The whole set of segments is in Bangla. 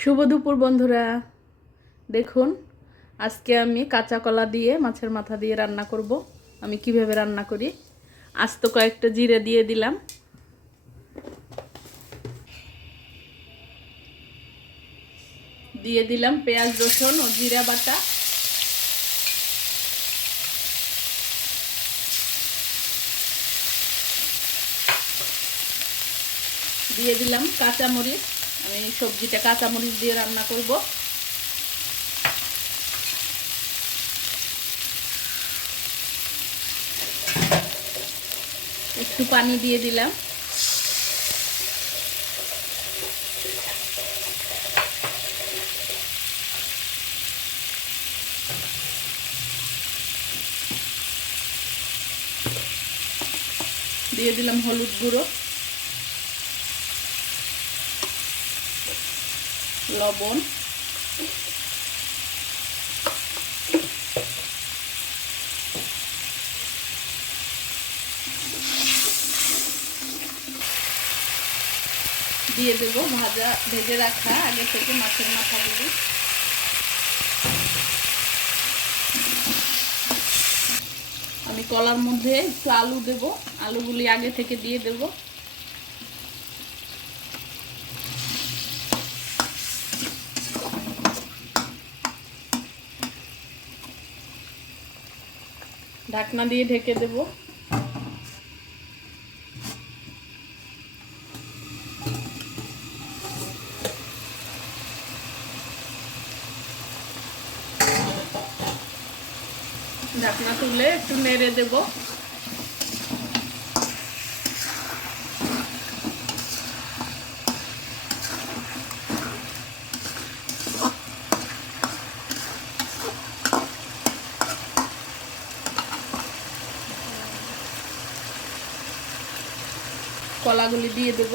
শুভ দুপুর, বন্ধুরা। দেখুন, আজকে আমি কাঁচা কলা দিয়ে মাছের মাথা দিয়ে রান্না করব। আমি কীভাবে রান্না করি? আজ তো কয়েকটা জিরে দিয়ে দিলাম। দিয়ে দিলাম পেঁয়াজ, রসুন ও জিরা বাটা। দিয়ে দিলাম কাঁচামরিচ। আমি সবজিটা কাঁচামরিচ দিয়ে রান্না করব। একটু পানি দিয়ে দিলাম। দিয়ে দিলাম হলুদ গুঁড়ো। লবণ। দিয়ে দেব ভাজা, ভেজে রাখা আগে থেকে মাছের মাথাগুলি। আমি কলার মধ্যে একটু আলু দেব। আলুগুলি আগে থেকে দিয়ে দেবো। ঢাকনা দিয়ে ঢেকে দেব। ঢাকনা তুলে একটু নেড়ে দেব। কলাগুলি দিয়ে দেব।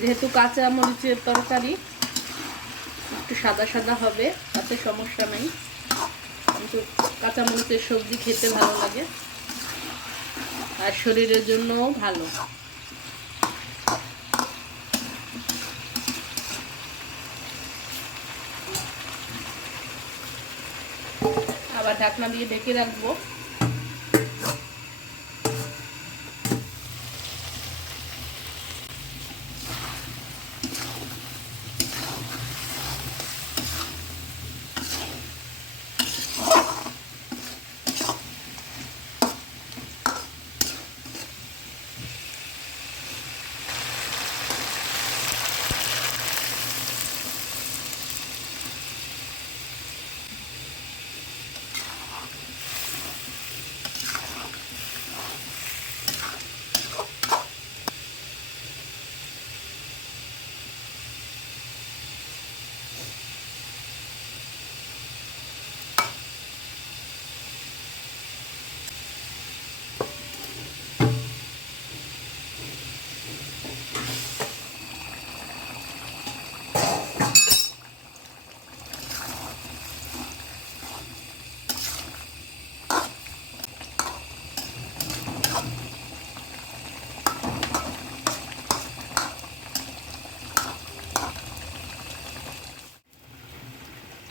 যেহেতু কাঁচা মরিচের তরকারি, একটু সাদা সাদা হবে, তাতে সমস্যা নেই। কিন্তু কাঁচা মরিচের সবজি খেতে ভালো লাগে। আর শরীরের জন্যও ভালো। ঢাকনা দিয়ে ঢেকে রাখব।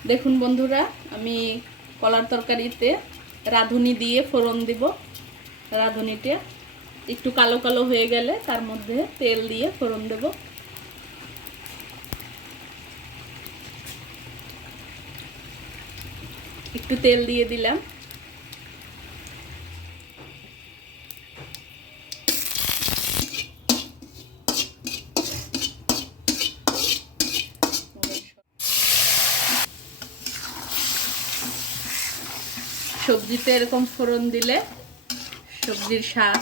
দেখুন বন্ধুরা, আমি কলার তরকারিতে রাঁধুনি দিয়ে ফোড়ন দিব। রাঁধুনিতে একটু কালো কালো হয়ে গেলে তার মধ্যে তেল দিয়ে ফোড়ন দেব। একটু তেল দিয়ে দিলাম। সবজিতে এরকম ফোড়ন দিলে সবজির স্বাদ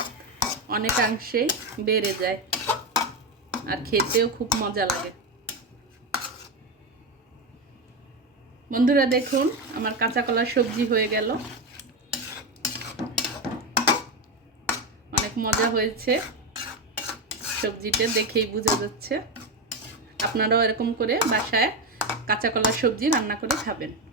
অনেকাংশেই বেড়ে যায়। আর খেতেও খুব মজা লাগে। বন্ধুরা দেখুন, আমার কাঁচা কলার সবজি হয়ে গেল। অনেক মজা হয়েছে। সবজিটা দেখেই বোঝা যাচ্ছে। আপনারাও এরকম করে বাসায় কাঁচা কলার সবজি রান্না করে খাবেন।